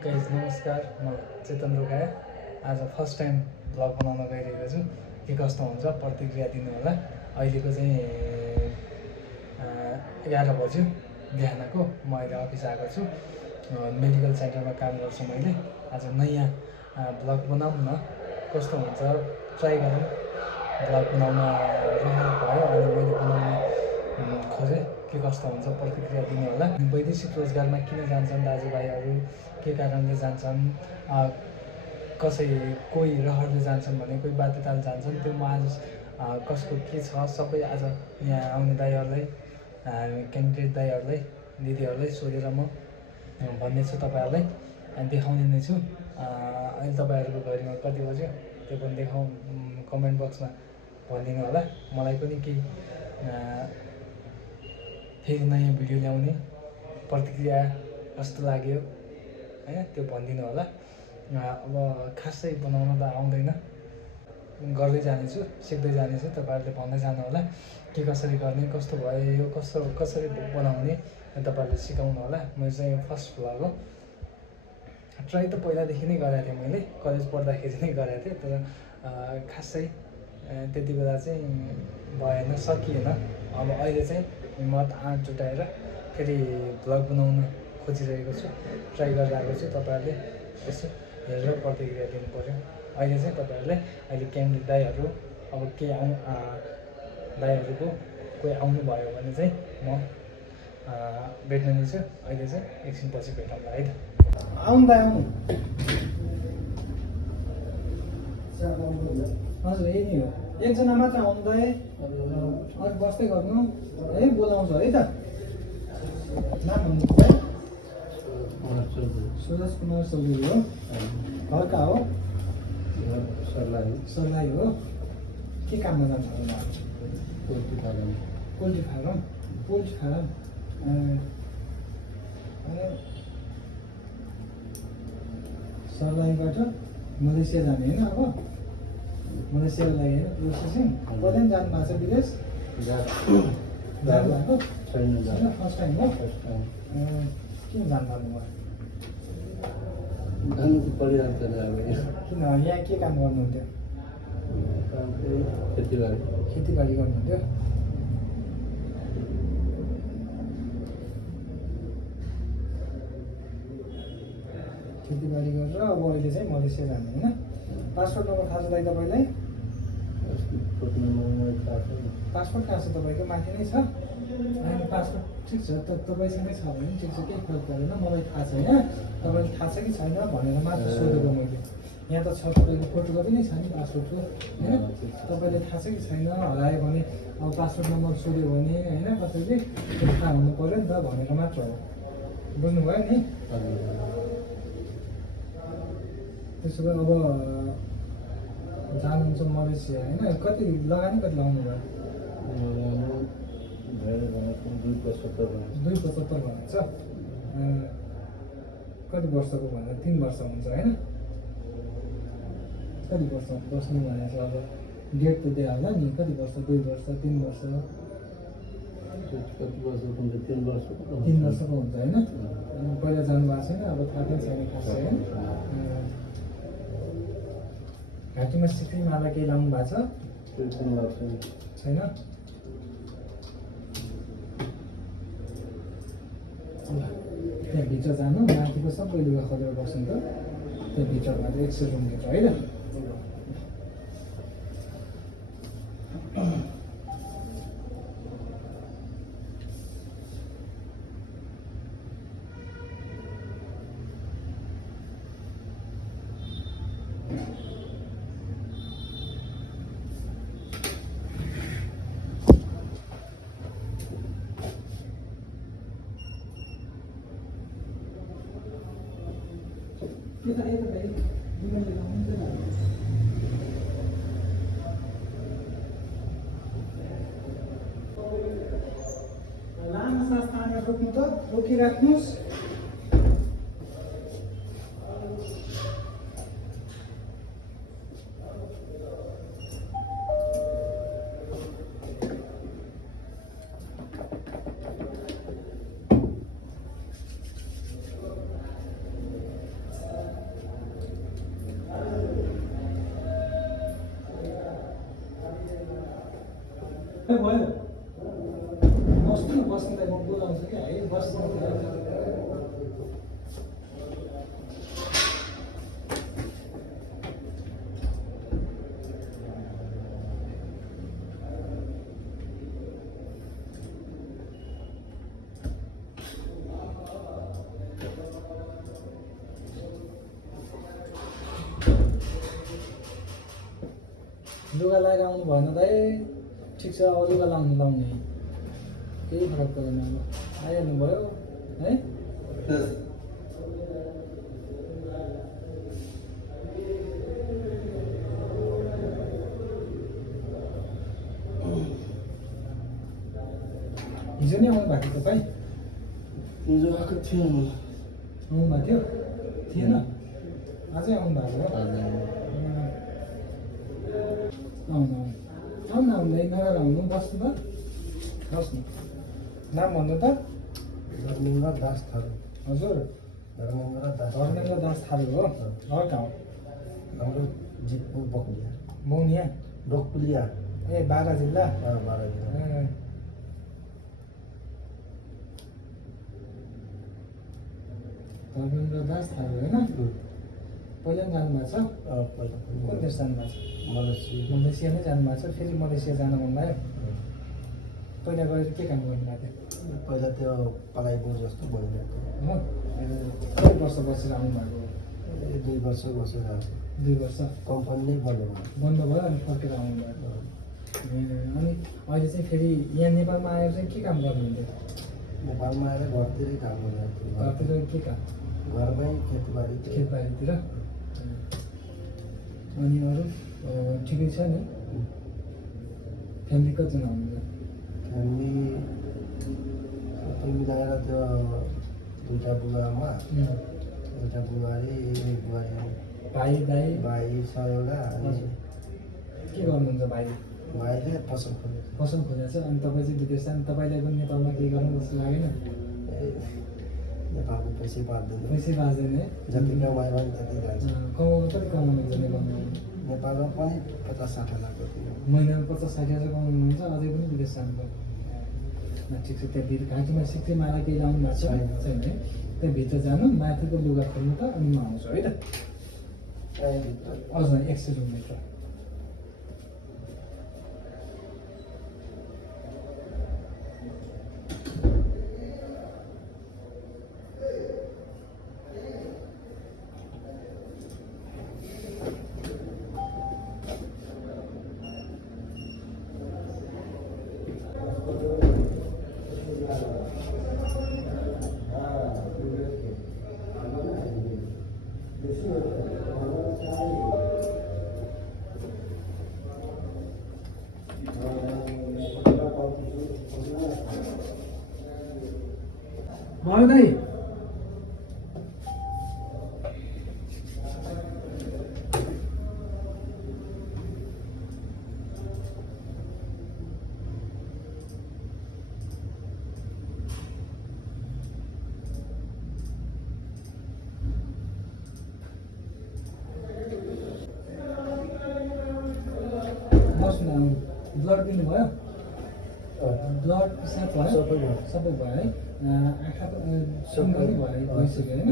Guys नमस्कार, म चेतन रोकाया। आज फर्स्ट टाइम भ्लग बनाउन गइरहेको छु। के कस्तो हुन्छ प्रतिक्रिया दिनु होला। अहिलेको चाहिँ 11 बज्यो बिहानको। म अहिले अफिस आएको छु। मेडिकल सेन्टरमा काम गर्छु मैले। आज नयाँ भ्लग बनाऊँ न, कस्तो हुन्छ ट्राई गरौँ। भ्लग बनाउन रहर भयो अनि मैले बनाउन खोजेँ। के कस्तो हुन्छ प्रतिक्रिया दिनु होला। वैदेशिक रोजगारमा किन जान्छन् दाजुभाइहरू, के कारणले जान्छन्, कसै कोही रहरले जान्छन् भने कोही बाध्यताले जान्छन्। त्यो म आज कसको के छ सबै आज यहाँ आउने दाइहरूलाई, क्यान्डिडेट दाइहरूलाई, दिदीहरूलाई सोधेर म भन्नेछु तपाईँहरूलाई अनि देखाउने नै छु। अहिले तपाईँहरूको घरमा कति बज्यो त्यो पनि देखाउँ, कमेन्ट बक्समा भनिदिनु होला। मलाई पनि केही फेरि नयाँ भिडियो ल्याउने प्रतिक्रिया कस्तो लाग्यो होइन त्यो भनिदिनु होला। अब खासै बनाउन त आउँदैन, गर्दै जानेछु, सिक्दै जानेछु। तपाईँहरूले भन्दै जानु होला के कसरी गर्ने, कस्तो भयो यो, कसरी बनाउने तपाईँहरूले सिकाउनु होला। मेरो चाहिँ यो फर्स्ट भ्लग हो। ट्राई त पहिलादेखि नै गरेको थिएँ, मैले कलेज पढ्दाखेरि नै गरेको थिएँ, तर खासै त्यति बेला चाहिँ भएन, सकिएन। अब अहिले चाहिँ हिम्मत आँट जुटाएर फेरि भ्लग बनाउन खोजिरहेको छु, ट्राई गरेर आएको छु। तपाईँहरूले यसो हेरेर प्रतिक्रिया दिनु पऱ्यो। अहिले चाहिँ तपाईँहरूले अहिले क्यान्डिडेट दाइहरू अब के दाइहरूको कोही आउनुभयो भने चाहिँ म भेट्न नै छु। अहिले चाहिँ एकछिनपछि भेटौँला है त। आउनु दाइ आउनु। हजुर यही नै हो, एकजना मात्र आउनु दाइ, अलिक बस्दै गर्नु है, बोलाउँछ है त। नाम भन्नु सुरज कुमार चौधरी हो, घर कहाँ हो? सर्लाही हो। के काममा जान्छ होला? Poultry farm. सर्लाहीबाट मलेसिया जाने होइन? अब मलेसियाको लागि होइन प्रोसेसिङ? कहिले पनि जानु भएको छ विदेश? जानु भएको छैन, फर्स्ट टाइम हो। किन जानु भयो? किन यहाँ के काम गर्नुहुन्थ्यो? खेतीबारी गर्नुहुन्थ्यो। खेतीबारी गरेर अब अहिले चाहिँ मलेसिया जाने होइन? पासपोर्ट नम्बर थाहा छ दाइ तपाईँलाई? पासपोर्ट कहाँ छ तपाईँको? माथि नै छ। अनि पासपोर्ट ठिक छ, तपाईँसँगै छ भने ठिक छ, केही फरक परेन। मलाई थाहा छैन तपाईँलाई थाहा छ कि छैन भनेर मात्र सोधेको मैले। यहाँ त छ, तपाईँको फोटोकपी नै छ नि पासपोर्टको होइन? तपाईँले थाहा छ कि छैन, हरायो भने अब पासपोर्ट नम्बर सोध्यो भने होइन कसैले थाहा हुनु पऱ्यो नि त भनेर मात्र हो। बुझ्नुभयो नि? त्यसो भए अब जानुहुन्छ मलेसिया होइन? कति लगानी कति लाउनु भयो? 275 भएको छ। कति वर्षको भन्दा 3 वर्ष हुन्छ होइन? कति वर्ष बस्नु भनेको छ? अब डेट त दिए होला नि, कति वर्ष? 2 वर्ष 3 वर्ष? 3 वर्षको हुन्छ होइन? पहिला जानुभएको छैन, अब थाहा पनि छैन खासै होइन? घाँटीमा सिक्री माला केही लाउनु भएको छ? छैन। त्यहाँभित्र जानु, माथिको सबै लुगा खोलेर बस्नु त। त्यहाँभित्रमा चाहिँ एक्सरे रुमभित्र होइन? लामो सास तानेर रोक्नु त, रोकिराख्नुहोस्। भयो बस्नु न बस्नुलाई म बोलाउँछु कि है बस्नु लुगा लगाएर आउनु भएन दाइ ठिक छ अब लुगा लाउने केही फरक परेन अब आइहाल्नु भयो है हिजो नै आउनु भएको तपाईँ हिजो आएको थियो आउनु भएको थियो थिएन अझै आउनु भएको हो आउनु नगर आउनु बस्नु त बस्नु नाम भन्नु त धर्मेन्द्र दास थारू हजुर धर्मेन्द्र दास थारू हो घर ठाउँ हाम्रो जितपुर बकुलिया मौनिया डोकपुलिया ए बारा जिल्ला बाह्र जिल्ला धर्मेन्द्र दास थारू होइन पहिला पनि जानुभएको छ कुन देश जानुभएको छ मलेसिया नै जानुभएको छ फेरि मलेसिया जानु मन लाग्यो पहिला गएर के काम गर्नुभएको थियो पहिला त्यो पढाइ बोर्ड जस्तो भइरहेको हो कति वर्ष बसेर आउनुभएको 2 वर्ष बसेर 2 वर्ष कम्पनी नै बन्द भयो अनि फर्केर आउनुभएको अनि अहिले चाहिँ फेरि यहाँ नेपालमा आएर चाहिँ के काम गर्नुहुन्थ्यो नेपालमा आएर घरतिरै काम गरिरहेको घरतिर के काम घरमै खेतबारीतिर अनि अरू ठिकै छ नि फ्यामिली कतिजना हुनुहुन्छ फ्यामिली सबै मिलाएर त्यो 2टा बुवामा 2टा बुहारी 1 बुहारी भाइ छ एउटा अनि के गर्नुहुन्छ भाइले पसल खोलेको पसल खोलेको छ अनि तपाईँ चाहिँ विदेश जानु तपाईँलाई पनि नेपालमा केही गर्नु जस्तो लागेन नेपालको पैसै बाँच्दैन है जति कमायो भने त्यति जान्छ कमाउनु कति कमाउनुहुन्छ नेपालमा नेपालमा पनि 50-60 लाख रुपियाँ महिनामा 50-60 हजार कमाउनुहुन्छ अझै पनि विदेश जानु ठिक छ त्यहाँ भित्र घाँटीमा सिक्री माला केही लाउनु भएको छैन है त्यहाँ भित्र जानु माथिको लुगा खोल्नु त अनि म आउँछु है त हजुर 100 रुपियाँ भयो दाइ बस्नु ब्लड दिनुभयो ब्लड पिसाब भयो सबै भयो है आँखाको सुन्दरी भइसक्यो होइन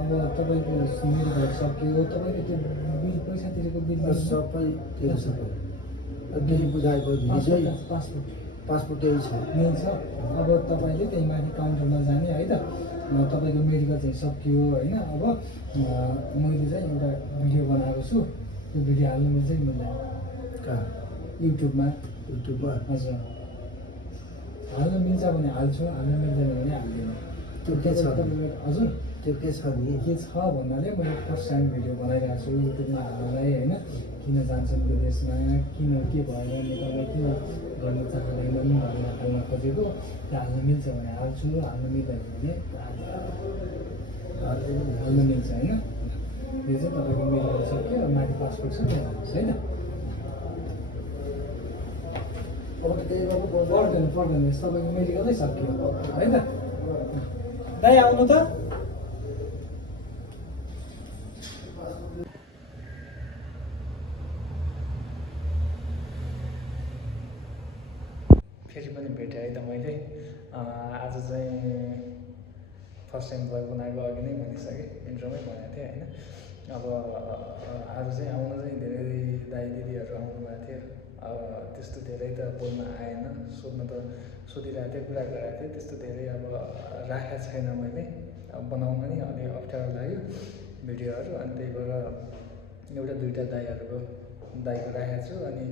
अब तपाईँको मेडिकल सक्यो तपाईँको त्यो बिल पैसा तिरेको बिल सबै केही बुझाएको हिजै पासपोर्ट त्यही छ मिल्छ अब तपाईँले त्यही माथि काउन्टरमा जाने है त तपाईँको मेडिकल चाहिँ सकियो होइन अब मैले चाहिँ एउटा भिडियो बनाएको छु त्यो भिडियो हाल्नु मिल्छ कि मिल्दैन कहाँ युट्युबमा हजुर हाल्नु मिल्छ भने हाल्छु हाल्नु मिल्दैन भने हाल्दिनँ त्यो के छ हजुर त्यो के छ नि के छ भन्नाले मैले फर्स्ट टाइम भिडियो बनाइरहेको छु युट्युबमा हाल्नलाई होइन किन जान्छन् विदेशमा किन के भयो नेपाललाई किन गर्न चाहँदैन भनेर हाल्न खोजेको त्यो हाल्नु मिल्छ भने हाल्छु हाल्नु मिल्दैन भने हाल्नु मिल्छ होइन यो चाहिँ तपाईँको मेडिकल सक्यो माथि पासपोर्ट छ होइन पर्दैन तपाईँको मेडिकलै सकियो है त दाइ आउनु त फेरि पनि भेटेँ है त मैले। आज चाहिँ फर्स्ट टाइम भ्लग बनाएको अघि नै भनिसकेँ, इन्ट्रोमै भनेको थिएँ होइन। अब आज चाहिँ आउन चाहिँ धेरै दाइ दिदीहरू आउनुभएको थियो। अब त्यस्तो धेरै त बोल्न आएन, सोध्न त सोधिरहेको थिएँ, कुरा गरेको थिएँ, त्यस्तो धेरै अब राखेको छैन मैले। अब बनाउन नि अलिक अप्ठ्यारो लाग्यो भिडियोहरू, अनि त्यही भएर एउटा दुइटा दाइको राखेको छु। अनि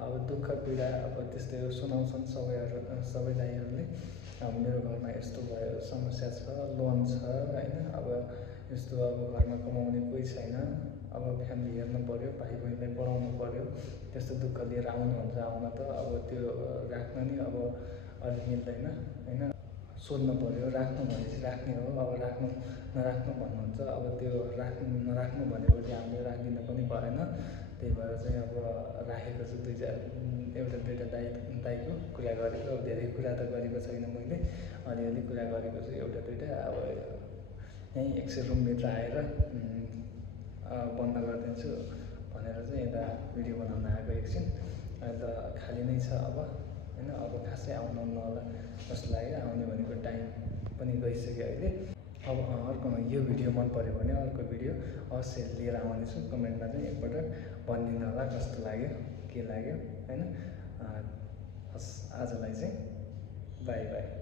अब दुःख पीडा अब त्यस्तै सुनाउँछन् सबै दाइहरूले। अब मेरो घरमा यस्तो भयो, समस्या छ, लोन छ होइन। अब यस्तो अब घरमा कमाउने कोही छैन, अब फ्यामिली हेर्नु पऱ्यो, भाइ बहिनीलाई पढाउनु पऱ्यो, त्यस्तो दुःख लिएर आउनुहुन्छ। आउन त अब त्यो राख्न नि अब अलिक मिल्दैन होइन। सोध्नु पऱ्यो, राख्नु भनेपछि राख्ने हो, अब राख्नु नराख्नु भन्नुहुन्छ। अब त्यो नराख्नु भनेपछि हामीले राखिदिनु पनि भएन। त्यही भएर चाहिँ अब राखेको छु एउटा दुइटा दाइको कुरा गरेको। अब धेरै कुरा त गरेको छैन मैले, अलिअलि कुरा गरेको छु एउटा दुइटा। अब यहीँ 100 रुमभित्र आएर बन्द गरिदिन्छु भनेर चाहिँ यता भिडियो बनाउन आएको एकछिन। अन्त खाली नै छ अब होइन। अब खासै आउनुहुन्न होला जस्तो लाग्यो, आउने भनेको टाइम पनि गइसक्यो अहिले। अब अर्को यो भिडियो मन पऱ्यो भने अर्को भिडियो अवश्य लिएर आउनेछु। कमेन्टमा चाहिँ एकपटक भनिदिनु होला कस्तो लाग्यो, के लाग्यो होइन। हस्, आजलाई चाहिँ बाई बाई।